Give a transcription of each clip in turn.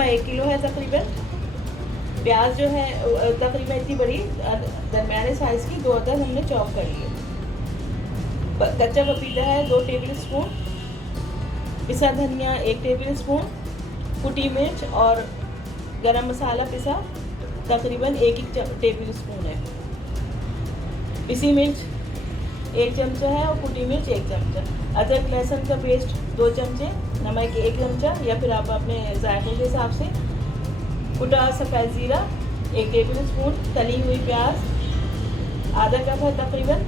कीमा 1 kilo है तकरीबन। प्याज जो है तकरीबन इतनी बड़ी दरमियाने साइज़ की 2 अदद हमने चॉप कर लिए। कच्चा पपीता है 2 टेबल स्पून, पिसा धनिया 1 टेबल स्पून, कुटी मिर्च और गरम मसाला पिसा तकरीबन 1 टेबल स्पून है। पिसी मिर्च 1 चमचा है और कुटी मिर्च 1 चमचा। अदरक लहसुन का पेस्ट 2 चमचे, नमक 1 चमचा या फिर आप अपने जायके के हिसाब से। कुटा सफ़ेद ज़ीरा 1 टेबल स्पून, तली हुई प्याज आधा कप है तकरीबन,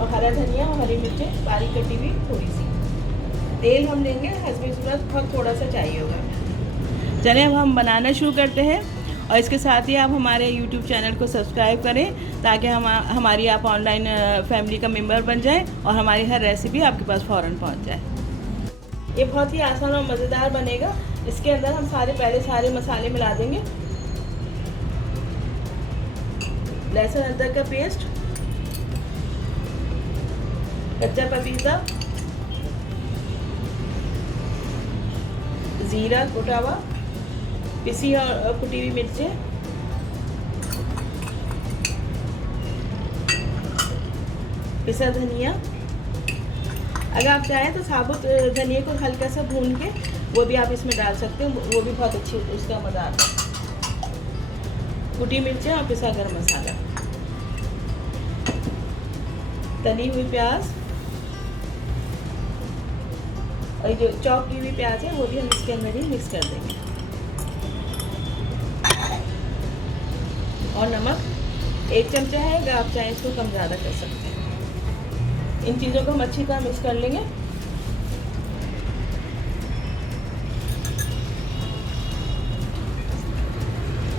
और हरा धनिया और हरी मिर्चें बारीक कटी हुई थोड़ी सी। तेल हम लेंगे हस्बे ज़रूरत, बहुत थोड़ा सा चाहिए होगा। चलिए अब हम बनाना शुरू करते हैं, और इसके साथ ही आप हमारे YouTube चैनल को सब्सक्राइब करें ताकि हमारी आप ऑनलाइन फैमिली का मेंबर बन जाएं और हमारी हर रेसिपी आपके पास फ़ौरन पहुंच जाए। ये बहुत ही आसान और मज़ेदार बनेगा। इसके अंदर हम पहले सारे मसाले मिला देंगे। लहसुन अदरक का पेस्ट, कच्चा पपीता, ज़ीरा कुटा हुआ, पिसी और कुटी हुई मिर्चें, पिसा धनिया। अगर आप चाहें तो साबुत धनिया को हल्का सा भून के वो भी आप इसमें डाल सकते हैं, वो भी बहुत अच्छी उसका मज़ा आता है। कुटी मिर्चें और पिसा गरम मसाला, तली हुई प्याज, और जो चॉप की हुई प्याज है वो भी हम इसके अंदर ही मिक्स कर देंगे। और नमक 1 चमचा है, अगर आप चाहें इसको कम ज़्यादा कर सकते हैं। इन चीज़ों को हम अच्छी तरह मिक्स कर लेंगे।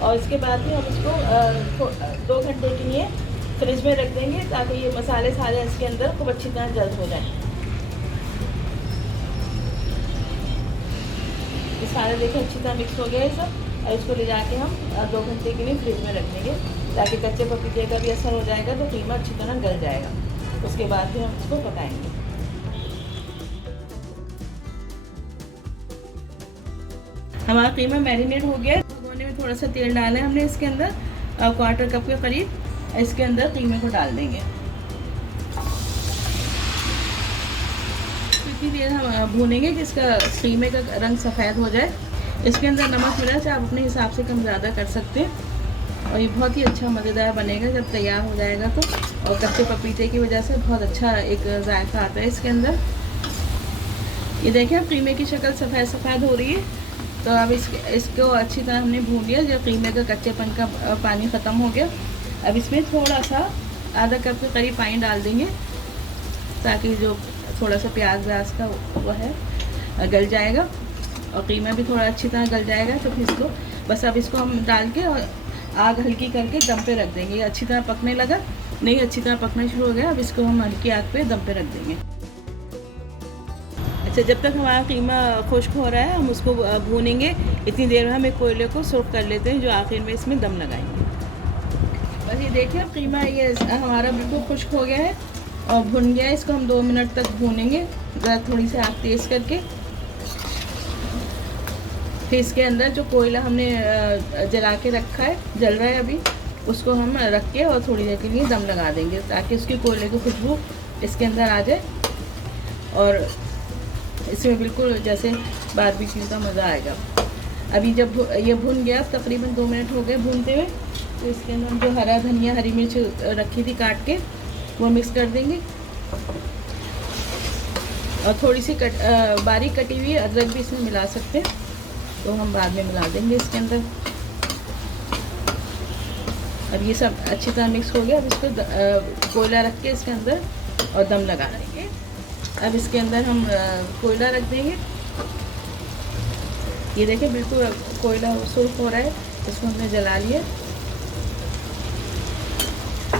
और इसके बाद भी हम इसको 2 घंटे के लिए फ्रिज में रख देंगे ताकि ये मसाले सारे इसके अंदर खूब अच्छी तरह जल्द हो जाएं। ये सारे देखिए अच्छी तरह मिक्स हो गया है सब, और इसको ले जाके हम 2 घंटे के लिए फ्रिज में रख देंगे ताकि कच्चे पपीते का भी असर हो जाएगा तो कीमा अच्छी तरह गल जाएगा। उसके बाद फिर हम इसको पकाएंगे। हमारा कीमा मैरिनेट हो गया। भगोने में थोड़ा सा तेल डाला है हमने इसके अंदर, 1/4 कप के करीब इसके अंदर कीमे को डाल देंगे। इतनी देर हम भूनेंगे कि इसका कीमे का रंग सफ़ेद हो जाए। इसके अंदर नमक मिर्च आप अपने हिसाब से कम ज़्यादा कर सकते हैं, और ये बहुत ही अच्छा मज़ेदार बनेगा जब तैयार हो जाएगा तो। और कच्चे पपीते की वजह से बहुत अच्छा एक जायका आता है इसके अंदर। ये देखिए अब कीमे की शक्ल सफ़ेद हो रही है, तो अब इसको अच्छी तरह हमने भून लिया। जब कीमे का कच्चेपन का पानी ख़त्म हो गया, अब इसमें थोड़ा सा आधा कप के करीब पानी डाल देंगे ताकि जो थोड़ा सा प्याज का वो है गल जाएगा, और कीमा भी थोड़ा अच्छी तरह गल जाएगा। तो फिर इसको बस अब इसको हम डाल के और आग हल्की करके दम पे रख देंगे। ये अच्छी तरह पकने लगा, नहीं अच्छी तरह पकना शुरू हो गया। अब इसको हम हल्की आग पे दम पे रख देंगे। अच्छा, जब तक हमारा कीमा खुश्क हो रहा है हम उसको भूनेंगे। इतनी देर में हम एक कोयले को सुर्ख कर लेते हैं जो आखिर में इसमें दम लगाएंगे। बस ये देखिए अब कीमा ये हमारा बिल्कुल खुश्क हो गया है और भुन गया है। इसको हम 2 मिनट तक भूनेंगे, थोड़ी सी आग तेज़ करके। फिर इसके अंदर जो कोयला हमने जला के रखा है, जल रहा है अभी, उसको हम रख के और थोड़ी देर के लिए दम लगा देंगे ताकि उसकी कोयले की खुशबू इसके अंदर आ जाए और इसमें बिल्कुल जैसे बारबेक्यू का मज़ा आएगा। अभी जब ये भुन गया, तकरीबन 2 मिनट हो गए भूनते हुए, तो इसके अंदर हम जो हरा धनिया हरी मिर्च रखी थी काट के वो मिक्स कर देंगे, और थोड़ी सी बारीक कटी हुई अदरक भी इसमें मिला सकते हैं, तो हम बाद में मिला देंगे इसके अंदर। अब ये सब अच्छी तरह मिक्स हो गया। अब इसको कोयला रख के इसके अंदर और दम लगा देंगे। अब इसके अंदर हम कोयला रख देंगे। ये देखिए बिल्कुल कोयला सुर्ख हो रहा है, इसको हमने जला लिया।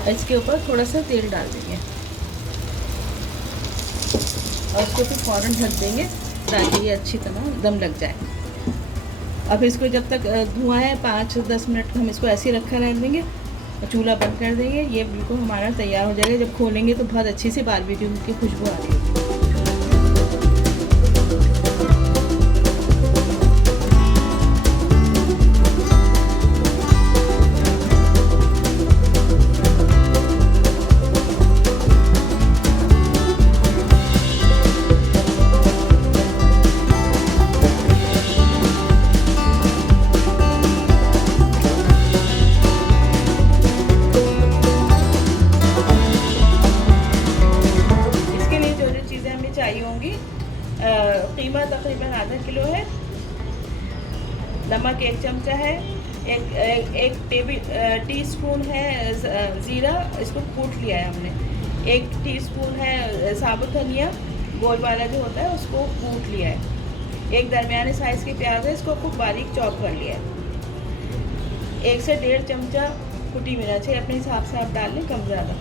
इसके ऊपर थोड़ा सा तेल डाल देंगे और इसको फिर फ़ौरन ढक देंगे ताकि ये अच्छी तरह दम लग जाए। अब इसको जब तक धुआं है 5-10 मिनट हम इसको ऐसे ही रखा रहने देंगे, चूल्हा बंद कर देंगे। ये बिल्कुल हमारा तैयार हो जाएगा। जब खोलेंगे तो बहुत अच्छी सी बारबेक्यू की खुशबू आ रही है। आधा किलो है। नमक 1 चमचा है। एक टीस्पून है ज़ीरा, इसको कूट लिया है हमने। 1 टीस्पून है साबुत धनिया, गोल वाला जो होता है, उसको कूट लिया है। एक दरमियाने साइज़ की प्याज है, इसको खूब बारीक चॉप कर लिया है। 1 से 1.5 चमचा कुटी मिर्च है, अपने हिसाब से आप डाल लें, कम ज़्यादा।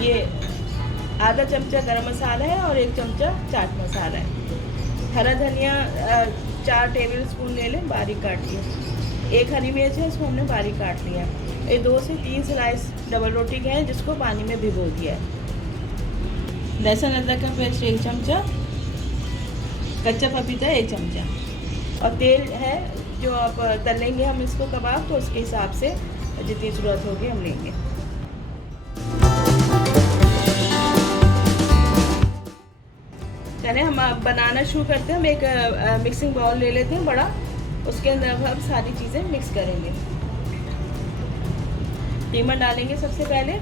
ये आधा चमचा गरम मसाला है और 1 चमचा चाट मसाला है। हरा धनिया 4 टेबल स्पून ले लें, बारीक काट लिया। 1 हरी मिर्च है, इसको हमने बारीक काट लिया है। ये 2 से 3 स्लाइस डबल रोटी के हैं, जिसको पानी में भिगो दिया है। लहसुन अदरक का पेस्ट 1 चमचा, कच्चा पपीता 1 चमचा, और तेल है जो आप तलेंगे हम इसको कबाब, तो उसके हिसाब से जितनी ज़रूरत होगी हम लेंगे। चलिए हम बनाना शुरू करते हैं। हम एक मिक्सिंग बाउल ले लेते हैं बड़ा, उसके अंदर हम सारी चीज़ें मिक्स करेंगे। कीमा डालेंगे सबसे पहले,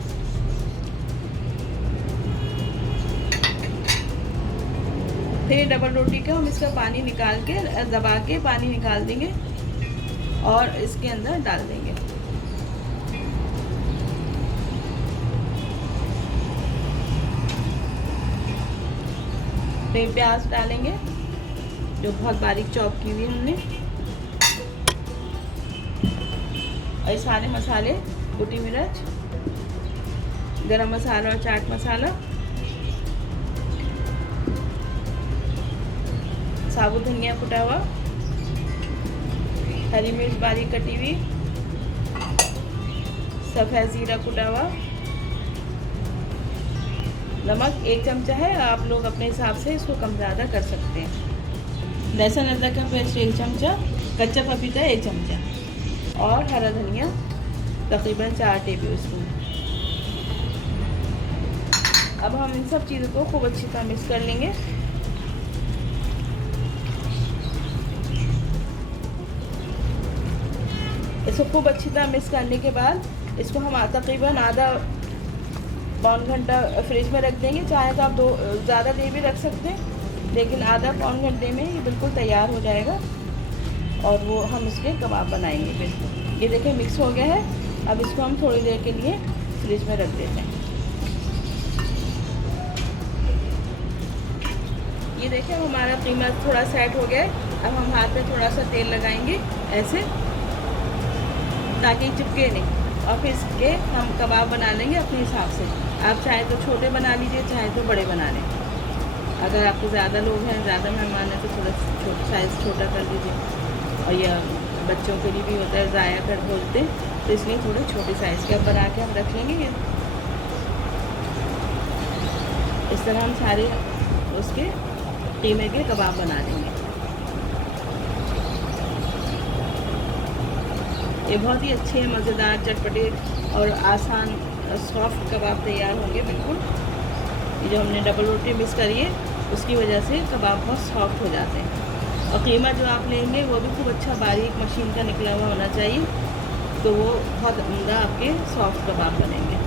फिर डबल रोटी का हम इसका पानी निकाल के दबा के पानी निकाल देंगे और इसके अंदर डाल देंगे। फिर प्याज डालेंगे जो बहुत बारीक चॉप की हुई हमने, और ये सारे मसाले, कुटी मिर्च, गरम मसाला और चाट मसाला, साबुत धनिया कुटा हुआ, हरी मिर्च बारीक कटी हुई, सफ़ेद ज़ीरा कुटा हुआ, नमक 1 चमचा है, आप लोग अपने हिसाब से इसको कम ज़्यादा कर सकते हैं। लहसुन अदरक का पेस्ट 1 चमचा, कच्चा पपीता 1 चमचा, और हरा धनिया तकरीबन 4 टेबल स्पून। अब हम इन सब चीज़ों को खूब अच्छी तरह मिक्स कर लेंगे। इसको खूब अच्छी तरह मिक्स करने के बाद इसको हम तकरीबन आधा पौन घंटा फ्रिज में रख देंगे। चाहे तो आप ज़्यादा देर भी रख सकते हैं, लेकिन आधा पौन घंटे में ये बिल्कुल तैयार हो जाएगा और वो हम इसके कबाब बनाएंगे। फिर ये देखें मिक्स हो गया है। अब इसको हम थोड़ी देर के लिए फ्रिज में रख देते हैं। ये देखें अब हमारा कीमा थोड़ा सेट हो गया है। अब हम हाथ में थोड़ा सा तेल लगाएंगे ऐसे, ताकि चिपके नहीं, और फिर इसके हम कबाब बना लेंगे अपने हिसाब से। आप चाहे तो छोटे बना लीजिए, चाहे तो बड़े बना लें। अगर आपके ज़्यादा लोग हैं, ज़्यादा मेहमान हैं, तो थोड़ा साइज़ छोटा कर लीजिए। और यह बच्चों के लिए भी होता है, ज़ाया कर बोलते हैं, तो इसलिए थोड़े छोटे साइज़ के अब बना के हम रख लेंगे। इस तरह हम सारे उसके कीमे के कबाब बना लेंगे। ये बहुत ही अच्छे, मज़ेदार, चटपटे और आसान सॉफ्ट कबाब तैयार होंगे बिल्कुल। ये जो हमने डबल रोटी मिक्स करी है, उसकी वजह से कबाब बहुत सॉफ्ट हो जाते हैं। और कीमा जो आप लेंगे वो भी खूब अच्छा बारीक मशीन का निकला हुआ होना चाहिए, तो वो बहुत उम्दा आपके सॉफ्ट कबाब बनेंगे।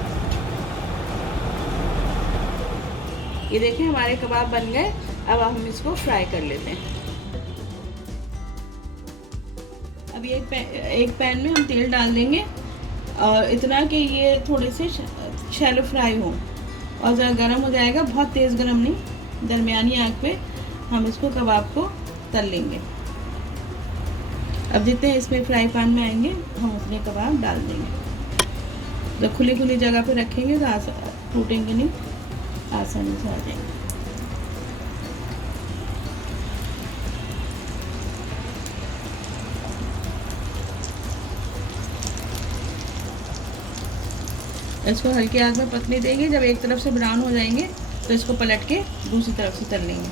ये देखिए हमारे कबाब बन गए। अब हम इसको फ्राई कर लेते हैं। अभी एक पैन में हम तेल डाल देंगे, और इतना कि ये थोड़े से शैलो फ्राई हो, और ज़रा गर्म हो जाएगा, बहुत तेज़ गर्म नहीं, दरमियानी आंच पे हम इसको कबाब को तल लेंगे। अब जितने इसमें फ्राई पैन में आएंगे हम उतने कबाब डाल देंगे। जब खुली खुली जगह पे रखेंगे तो टूटेंगे नहीं, आसानी से आ जाएंगे। इसको हल्की आग में पकने देंगे। जब एक तरफ से ब्राउन हो जाएंगे तो इसको पलट के दूसरी तरफ से तल लेंगे।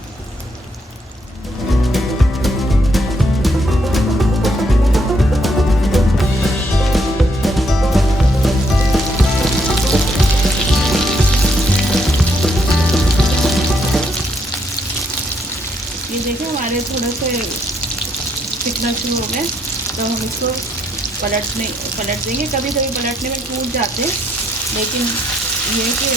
ये देखिए हमारे थोड़ा से सिकना शुरू हो गए, तो हम इसको पलट देंगे। कभी कभी पलटने में टूट जाते हैं, लेकिन ये कि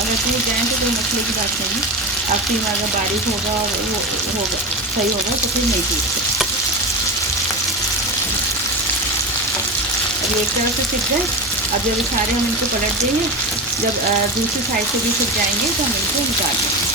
अगर टूट जाए तो कोई मसले की बात नहीं। अब कीमा अगर बारीक होगा और वो होगा सही होगा तो फिर नहीं टूटते। अब एक तरफ से सिक गए। अब जब सारे हम इनको पलट देंगे, जब दूसरी साइड से भी सिक जाएंगे तो हम इनको निकाल देंगे।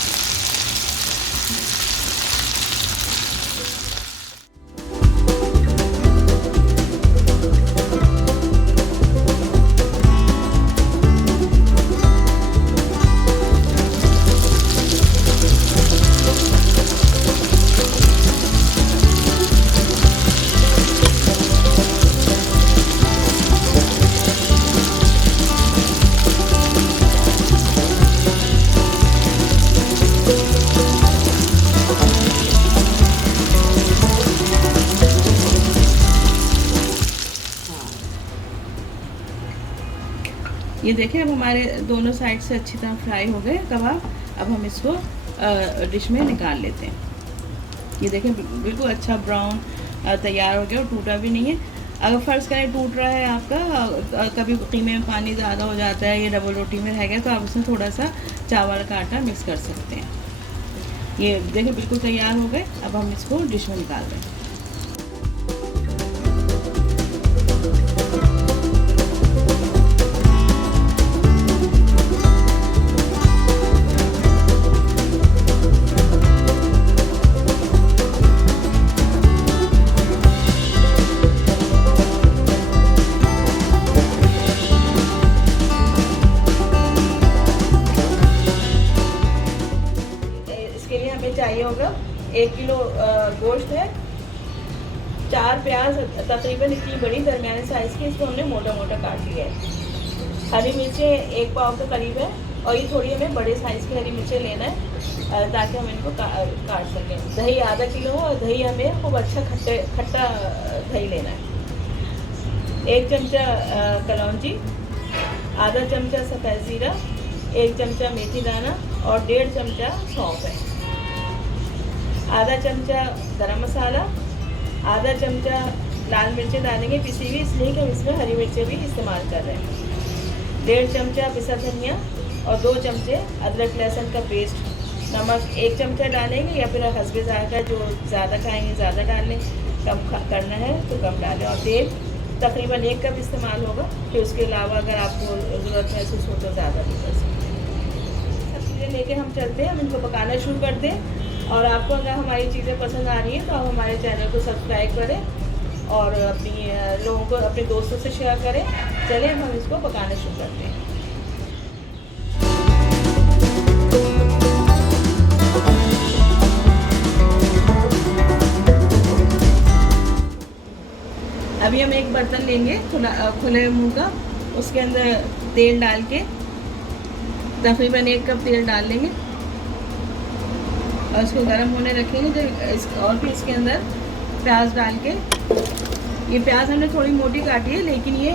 ये देखें अब हमारे दोनों साइड से अच्छी तरह फ्राई हो गए कबाब। अब हम इसको डिश में निकाल लेते हैं। ये देखें बिल्कुल अच्छा ब्राउन तैयार हो गया और टूटा भी नहीं है। अगर फ़र्ज़ करें टूट रहा है आपका, कभी कीमे में पानी ज़्यादा हो जाता है, ये डबल रोटी में रह गया, तो आप उसमें थोड़ा सा चावल का आटा मिक्स कर सकते हैं। ये देखें बिल्कुल तैयार हो गए। अब हम इसको डिश में निकाल दें। चाहिए होगा 1 किलो गोश्त है, 4 प्याज तकरीबन इतनी बड़ी दरमियाने साइज़ की, इसको हमने मोटा मोटा काट लिया है। हरी मिर्चें 1 पाव के करीब है, और ये थोड़ी हमें बड़े साइज़ की हरी मिर्चें लेना है ताकि हम इनको काट सकें। दही आधा किलो हो, और दही हमें खूब अच्छा खट्टा दही लेना है। 1 चमचा कलौंजी, आधा चमचा सफ़ेद ज़ीरा, 1 चमचा मेथी दाना और 1.5 चमचा सौंफ है। आधा चमचा गरम मसाला, आधा चमचा लाल मिर्चें डालेंगे पिसी हुई, इसलिए कि हम इसमें हरी मिर्चें भी इस्तेमाल कर रहे हैं। 1.5 चमचा पिसा धनिया और 2 चमचे अदरक लहसुन का पेस्ट। नमक 1 चमचा डालेंगे, या फिर हस्बे ज़ायक़ा, जो ज़्यादा खाएंगे ज़्यादा डाल लें, कम करना है तो कम डालें। और तेल तकरीबन 1 कप इस्तेमाल होगा, फिर उसके अलावा अगर आपको ज़रूरत महसूस हो तो ज़्यादा भी कर सकते हैं। सब चीज़ें लेके हम चलते हैं, हम इनको पकाना शुरू कर दें। और आपको अगर हमारी चीज़ें पसंद आ रही हैं तो आप हमारे चैनल को सब्सक्राइब करें और अपनी लोगों को, अपने दोस्तों से शेयर करें। चलिए हम इसको पकाना शुरू करते हैं। अभी हम एक बर्तन लेंगे खुले मुंह का, उसके अंदर तेल डाल के तकरीबन 1 कप तेल डाल लेंगे और इसको गर्म होने रखेंगे। और फिर इसके अंदर प्याज डाल के, ये प्याज हमने थोड़ी मोटी काटी है, लेकिन ये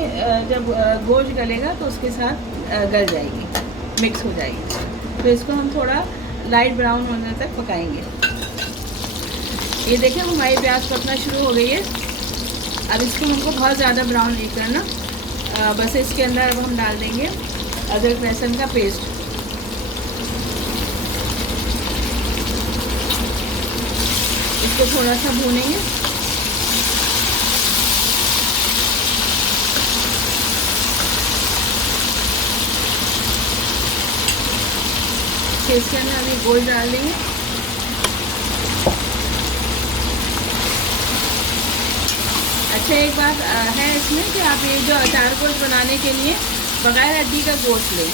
जब गोश्त गलेगा तो उसके साथ गल जाएगी, मिक्स हो जाएगी। तो इसको हम थोड़ा लाइट ब्राउन होने तक पकाएंगे। ये देखें हमारी प्याज पकना शुरू हो गई है। अब इसको हमको बहुत ज़्यादा ब्राउन नहीं करना, बस इसके अंदर अब हम डाल देंगे अदरक लहसुन का पेस्ट। इसको थोड़ा सा भूनेंगे। इसके अंदर अभी गोश्त डाल देंगे। अच्छा, एक बात है इसमें कि आप ये जो अचार गोश्त बनाने के लिए बगैर हड्डी का गोश्त लें।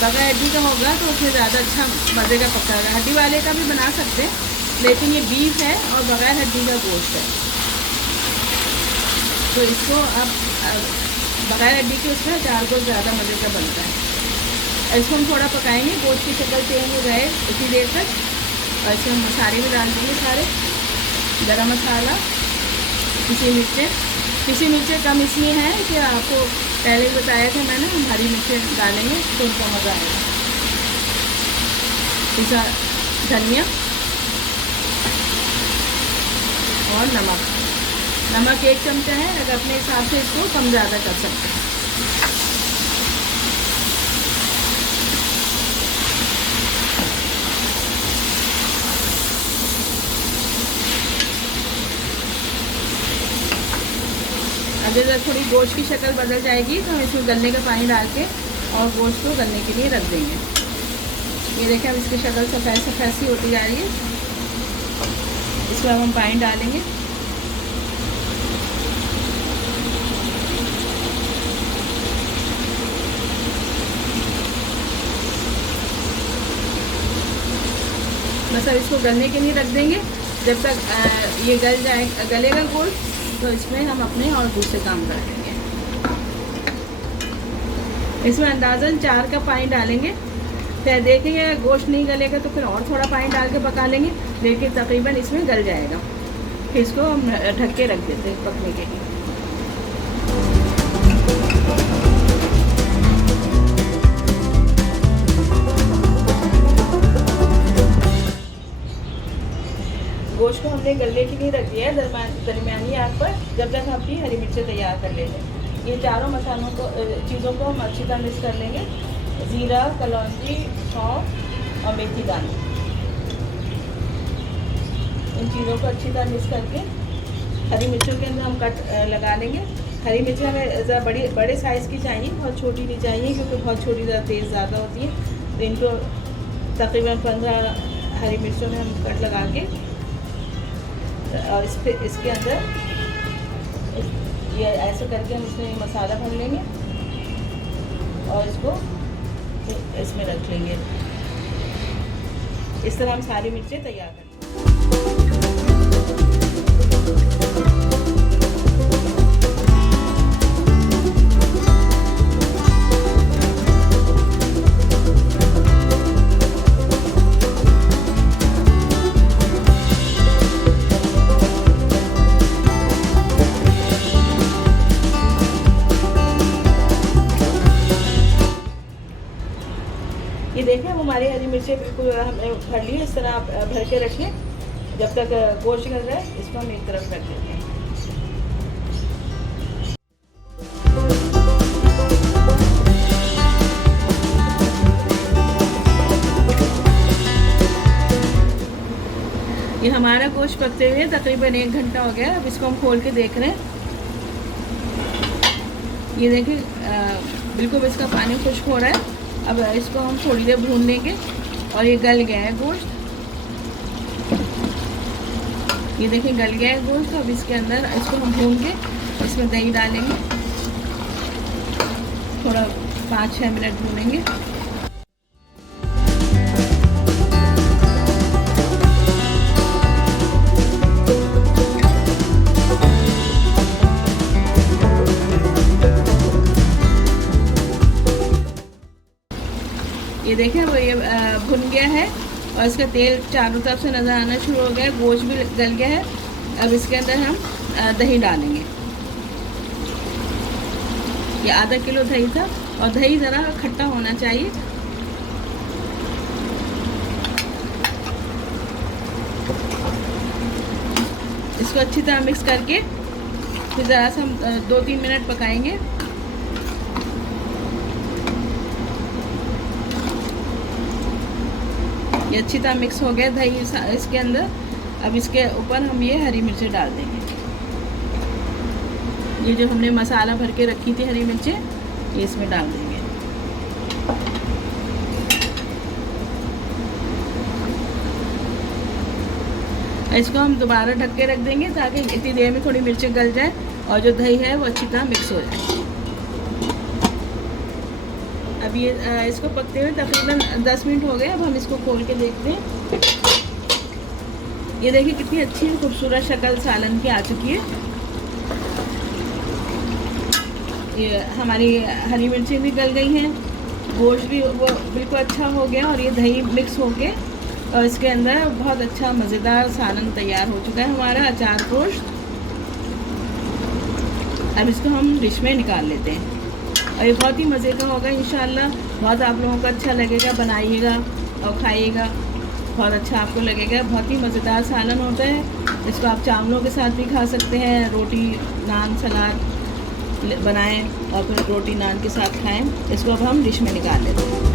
बगैर हड्डी का होगा तो उसमें ज़्यादा अच्छा मज़े का पकड़ा होगा। हड्डी वाले का भी बना सकते हैं, लेकिन ये बीफ है और बगैर हड्डी का गोश्त है, तो इसको अब बगैर हड्डी के उसमें अचार गोश्त ज़्यादा मज़े का बनता है। इसको हम थोड़ा पकाएंगे, गोश्त की शक्ल चेंज हो जाए उसी देर तक। और इसमें मसाले भी डाल देंगे सारे, गरम मसाला, पिसी मिर्चें कम इसलिए हैं कि आपको पहले ही बताया था मैंने, हम हरी मिर्चें डालेंगे तो उनका मज़ा आएगा। पिसा धनिया और नमक 1 चमचा है, अगर अपने हिसाब से इसको कम ज़्यादा कर सकते हैं। जब थोड़ी गोश्त की शक्ल बदल जाएगी तो हम इसमें गलने का पानी डाल के और गोश्त को गलने के लिए रख देंगे। ये देखें अब इसकी शक्ल सफ़ेद सफ़ेद सी होती जा रही है। इसमें अब हम पानी डालेंगे। बस अब इसको गलने के लिए रख देंगे। जब तक ये गलेगा गोश्त तो इसमें हम अपने और दूसरे काम कर लेंगे। इसमें अंदाज़न 4 कप पानी डालेंगे। फिर देखेंगे गोश्त नहीं गलेगा तो फिर और थोड़ा पानी डाल के पका लेंगे, लेकिन तकरीबन इसमें गल जाएगा। फिर इसको हम ढक के रख देते हैं पकने के लिए। गोश्त को हमने गलने के लिए रख दिया है दरमियानी आग पर, जब तक हम अपनी हरी मिर्चें तैयार कर लेते हैं। ये चारों मसालों को चीज़ों को हम अच्छी तरह मिक्स कर लेंगे। ज़ीरा, कलौंजी, सौंफ और मेथी दाना, इन चीज़ों को अच्छी तरह मिक्स करके हरी मिर्चों के अंदर हम कट लगा लेंगे। हरी मिर्चें हमें ज़रा बड़े साइज़ की चाहिए, बहुत छोटी नहीं चाहिए, क्योंकि बहुत छोटी ज़रा तेज़ ज़्यादा होती है। तो इनको तकरीबन 15 हरी मिर्चों में हम कट लगा के और इसके अंदर ये ऐसे करके हम इसमें मसाला भर लेंगे और इसको इसमें रख लेंगे। इस तरह हम सारी मिर्चें तैयार कर लेंगे। ये देखें अब हमारी हरी मिर्चें बिल्कुल हमने भर ली। इस तरह आप भर के रखें जब तक गोश्त गल रहा है। इसको हम एक तरफ रख देते हैं। ये हमारा गोश्त पकते हुए तकरीबन 1 घंटा हो गया। अब इसको हम खोल के देख रहे हैं। ये देखें बिल्कुल इसका पानी खुश्क हो रहा है। अब इसको हम थोड़ी देर भून लेंगे और ये गल गया है गोश्त। ये देखें गल गया है गोश्त। अब इसके अंदर इसको हम भून के इसमें दही डालेंगे, थोड़ा 5-6 मिनट भूनेंगे। ये देखें वो ये भुन गया है और इसका तेल चारों तरफ से नज़र आना शुरू हो गया है। गोश्त भी गल गया है। अब इसके अंदर हम दही डालेंगे। ये आधा किलो दही था और दही ज़रा खट्टा होना चाहिए। इसको अच्छी तरह मिक्स करके फिर ज़रा सा हम 2-3 मिनट पकाएंगे। ये अच्छी तरह मिक्स हो गया दही इसके अंदर। अब इसके ऊपर हम ये हरी मिर्चें डाल देंगे। ये जो हमने मसाला भर के रखी थी हरी मिर्चें, ये इसमें डाल देंगे। इसको हम दोबारा ढक के रख देंगे ताकि इतनी देर में थोड़ी मिर्चें गल जाए और जो दही है वो अच्छी तरह मिक्स हो जाए। अब ये इसको पकते हुए तकरीबन 10 मिनट हो गए। अब हम इसको खोल के देखते हैं। ये देखिए कितनी अच्छी खूबसूरत शक्ल सालन की आ चुकी है। ये हमारी हरी मिर्चें भी गल गई हैं, गोश्त भी वो बिल्कुल अच्छा हो गया और ये दही मिक्स हो के और इसके अंदर बहुत अच्छा मज़ेदार सालन तैयार हो चुका है हमारा अचार गोश्त। अब इसको हम डिश में निकाल लेते हैं और ये बहुत ही मज़े का होगा इंशाल्लाह। बहुत आप लोगों को अच्छा लगेगा, बनाइएगा और खाइएगा, बहुत अच्छा आपको लगेगा। बहुत ही मज़ेदार सालन होता है। इसको आप चावलों के साथ भी खा सकते हैं, रोटी नान सलाद बनाएं और फिर रोटी नान के साथ खाएं। इसको अब हम डिश में निकाल लेते हैं।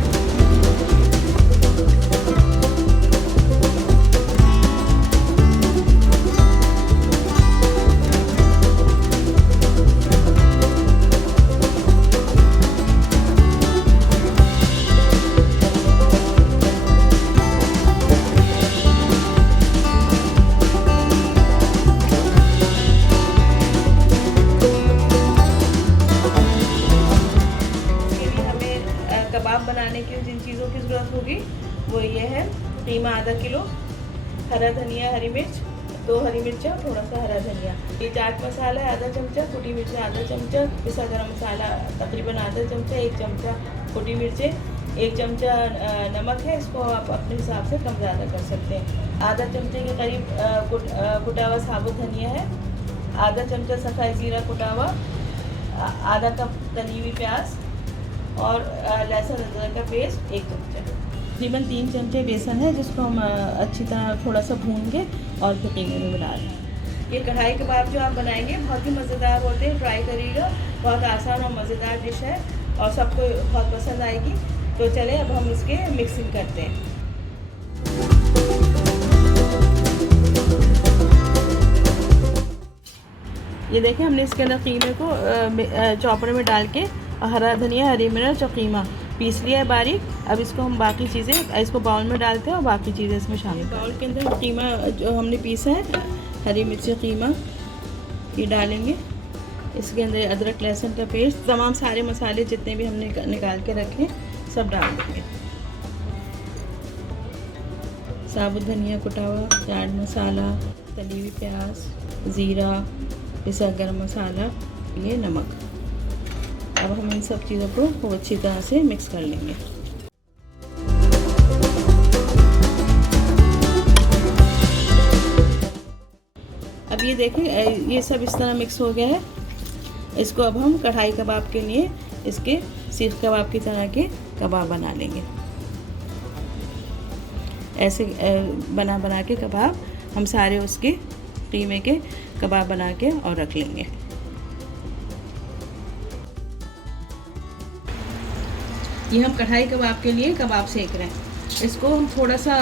आधा किलो, हरा धनिया, हरी मिर्च, 2 हरी मिर्चा, थोड़ा सा हरा धनिया। ये चाट मसाला है आधा चमचा, कुटी मिर्च आधा चमचा, पिसा गरम मसाला तकरीबन आधा चमचा, 1 चमचा कुटी मिर्चें, 1 चमचा नमक है, इसको आप अपने हिसाब से कम ज़्यादा कर सकते हैं। आधा चमचे के करीब कुटा हुआ साबुत धनिया है, आधा चमचा सफ़ेद ज़ीरा कुटा हुआ, आधा कप तली हुई प्याज और लहसुन अदरक का पेस्ट 1 चमचा। तकरीबन 3 चमचे बेसन है जिसको हम अच्छी तरह थोड़ा सा भून के और पतीले में बना रहे हैं। ये कढ़ाई कबाब जो आप बनाएंगे बहुत ही मज़ेदार होते हैं, ट्राई करिएगा। बहुत आसान और मज़ेदार डिश है और सबको बहुत पसंद आएगी। तो चलें अब हम इसके मिक्सिंग करते हैं। ये देखें हमने इसके अंदर कीमे को चॉपर में डाल के हरा धनिया, हरी मिर्च और कीमा पीस लिया है बारीक। अब इसको हम बाकी चीज़ें इसको बाउल में डालते हैं और बाकी चीज़ें इसमें शामिल। बाउल के अंदर कीमा जो हमने पीसा है, हरी मिर्ची, कीमा, ये डालेंगे। इसके अंदर अदरक लहसुन का पेस्ट, तमाम सारे मसाले जितने भी हमने निकाल के रखे सब डाल देंगे। साबुत धनिया कुटा हुआ, चाट मसाला, तली हुई प्याज, ज़ीरा, पिसा गरम मसाला, ये नमक। अब हम इन सब चीज़ों को खूब अच्छी तरह से मिक्स कर लेंगे। अब ये देखें ये सब इस तरह मिक्स हो गया है। इसको अब हम कढ़ाई कबाब के लिए इसके सीख कबाब की तरह के कबाब बना लेंगे। ऐसे बना के कबाब हम सारे उसके कीमे के कबाब बना के और रख लेंगे। ये हम कढ़ाई कबाब के लिए कबाब सेक रहे हैं। इसको हम थोड़ा सा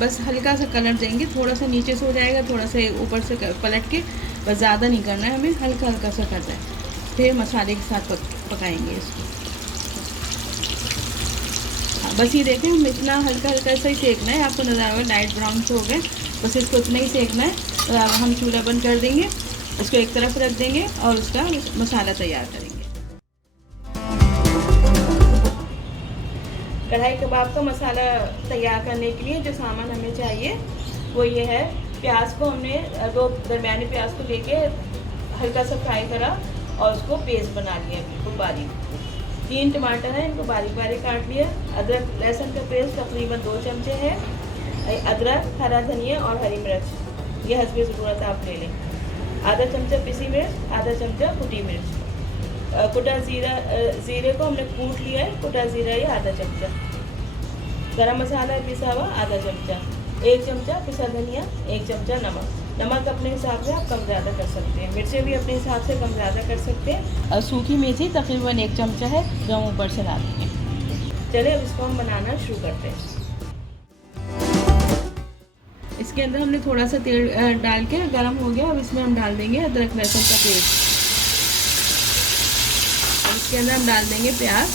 बस हल्का सा कलर देंगे, थोड़ा सा नीचे से हो जाएगा, थोड़ा सा ऊपर से पलट के, बस ज़्यादा नहीं करना है हमें, हल्का हल्का सा करना है। फिर मसाले के साथ पकाएंगे इसको। बस ये देखें हम इतना हल्का हल्का सा ही सेकना है। आपको नज़र आएगा लाइट ब्राउन से हो गए, बस इसको इतना ही सेकना है। तो अब हम चूल्हा बंद कर देंगे, इसको एक तरफ रख देंगे और उसका मसाला तैयार करेंगे। कढ़ाई कबाब का मसाला तैयार करने के लिए जो सामान हमें चाहिए वो ये है। प्याज को हमने 2 दरमियानी प्याज को लेके हल्का सा फ्राई करा और उसको पेस्ट बना लिया बिल्कुल बारीक। 3 टमाटर हैं, इनको बारीक बारीक काट लिया। अदरक लहसुन का पेस्ट तकरीबन 2 चमचे है। अदरक, हरा धनिया और हरी मिर्च ये हस्बे ज़रूरत आप ले लें। आधा चमचा पिसी मिर्च, आधा चमचा कुटी मिर्च। कुटा ज़ीरे को हमने कूट लिया है, कुटा ज़ीरा ये आधा चमचा। गरम मसाला पिसा हुआ आधा चमचा। 1 चमचा पिसा धनिया, 1 चमचा नमक। नमक अपने हिसाब से आप कम ज़्यादा कर सकते हैं, मिर्चें भी अपने हिसाब से कम ज़्यादा कर सकते हैं। और सूखी मेथी तकरीबन 1 चमचा है जो हम ऊपर से डाल देंगे। चलिए अब इसको हम बनाना शुरू करते हैं। इसके अंदर हमने थोड़ा सा तेल डाल के गर्म हो गया। अब इसमें हम डाल देंगे अदरक लहसुन का पेस्ट। इसके अंदर हम डाल देंगे प्याज,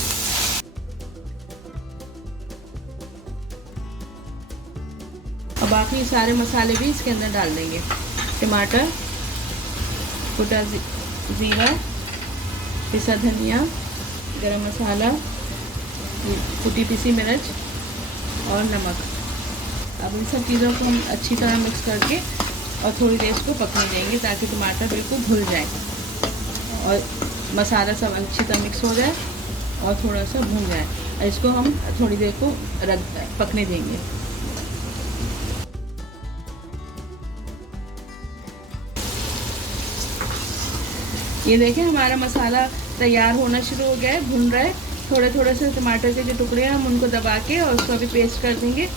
और बाकी सारे मसाले भी इसके अंदर डाल देंगे। टमाटर, कुटा ज़ीरा, पिसा धनिया, गरम मसाला, कुटी पिसी मिर्च और नमक। अब इन सब चीज़ों को हम अच्छी तरह मिक्स करके और थोड़ी देर इसको पकने देंगे ताकि टमाटर बिल्कुल घुल जाए और मसाला सब अच्छी तरह मिक्स हो जाए और थोड़ा सा भून जाए। इसको हम थोड़ी देर को पकने देंगे। ये देखें हमारा मसाला तैयार होना शुरू हो गया है, भुन रहा है। थोड़े थोड़े से टमाटर के जो टुकड़े हैं हम उनको दबा के और उसको अभी पेस्ट कर देंगे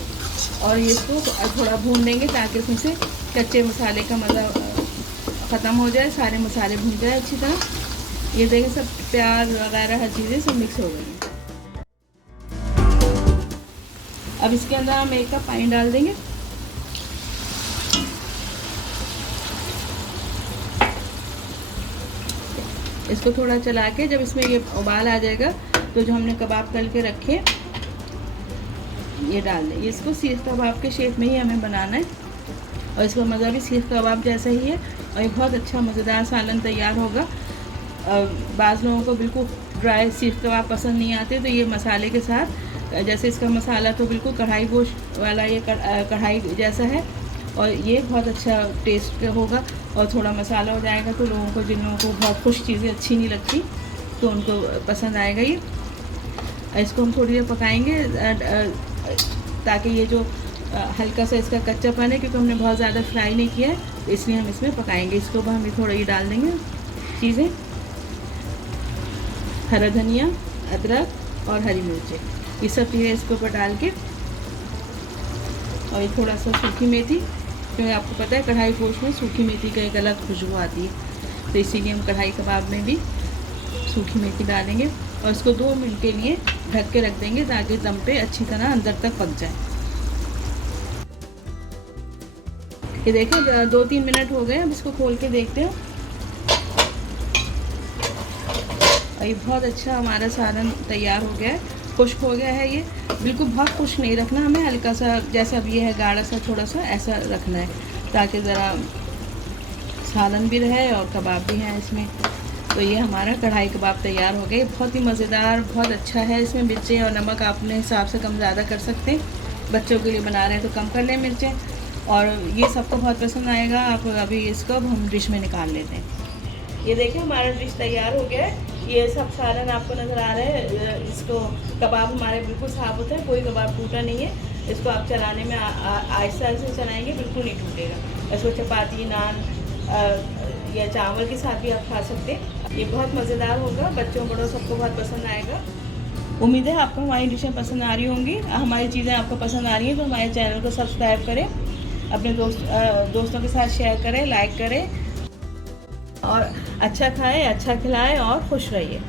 और इसको थोड़ा भून देंगे ताकि उसमें से कच्चे मसाले का मज़ा ख़त्म हो जाए, सारे मसाले भून जाए अच्छी तरह। ये देखें सब प्याज वगैरह हर चीज़ें सब मिक्स हो गई। अब इसके अंदर हम 1 कप पानी डाल देंगे। इसको थोड़ा चला के जब इसमें ये उबाल आ जाएगा तो जो हमने कबाब तल के रखे ये डाल दें। इसको सीख कबाब के शेप में ही हमें बनाना है और इसका मज़ा भी सीख कबाब जैसा ही है और ये बहुत अच्छा मज़ेदार सालन तैयार होगा। बाज़ लोगों को बिल्कुल ड्राई सीख कबाब पसंद नहीं आते तो ये मसाले के साथ जैसे इसका मसाला तो बिल्कुल कढ़ाई गोश्त वाला ये कढ़ाई जैसा है, और ये बहुत अच्छा टेस्ट होगा। और थोड़ा मसाला हो जाएगा तो लोगों को, जिन लोगों को बहुत कुछ चीज़ें अच्छी नहीं लगती तो उनको पसंद आएगा ये। इसको हम थोड़ी देर पकाएंगे ताकि ये जो हल्का सा इसका कच्चापन है, क्योंकि हमने बहुत ज़्यादा फ्राई नहीं किया है, तो इसलिए हम इसमें पकाएंगे। इसके ऊपर हम थोड़ा ये डाल देंगे चीज़ें, हरा धनिया, अदरक और हरी मिर्चें, ये सब चीज़ें इसके ऊपर डाल के, और ये थोड़ा सा सूखी मेथी, क्योंकि आपको पता है कढ़ाई गोश्त में सूखी मेथी का एक अलग खुशबू आती है, तो इसीलिए हम कढ़ाई कबाब में भी सूखी मेथी डालेंगे। और इसको 2 मिनट के लिए ढक के रख देंगे ताकि दम पे अच्छी तरह अंदर तक पक जाए। ये देखें 2-3 मिनट हो गए, अब इसको खोल के देखते हैं। ये बहुत अच्छा हमारा सालन तैयार हो गया है, खुश्क हो गया है। ये बिल्कुल बहुत खुश्क नहीं रखना हमें, हल्का सा जैसा अब ये है गाढ़ा सा थोड़ा सा ऐसा रखना है, ताकि ज़रा सालन भी रहे और कबाब भी हैं इसमें। तो ये हमारा कढ़ाई कबाब तैयार हो गए, बहुत ही मज़ेदार, बहुत अच्छा है। इसमें मिर्चें और नमक आप अपने हिसाब से कम ज़्यादा कर सकते हैं, बच्चों के लिए बना रहे हैं तो कम कर लें मिर्चें, और ये सबको बहुत पसंद आएगा। आप अभी इसको हम डिश में निकाल लेते हैं। ये देखिए हमारा डिश तैयार हो गया है। ये सब सालन आपको नज़र आ रहा है। इसको कबाब हमारे बिल्कुल साफ होता है, कोई कबाब टूटा नहीं है। इसको आप चलाने में आहिस्ता आहिस्ता चलाएंगे, बिल्कुल नहीं टूटेगा। इसको चपाती, नान या चावल के साथ भी आप खा सकते हैं। ये बहुत मज़ेदार होगा, बच्चों बड़ों सबको बहुत पसंद आएगा। उम्मीद है आपको हमारी डिशें पसंद आ रही होंगी। हमारी चीज़ें आपको पसंद आ रही हैं तो हमारे चैनल को सब्सक्राइब करें, अपने दोस्तों के साथ शेयर करें, लाइक करें, और अच्छा खाएं, अच्छा खिलाएं और खुश रहिए।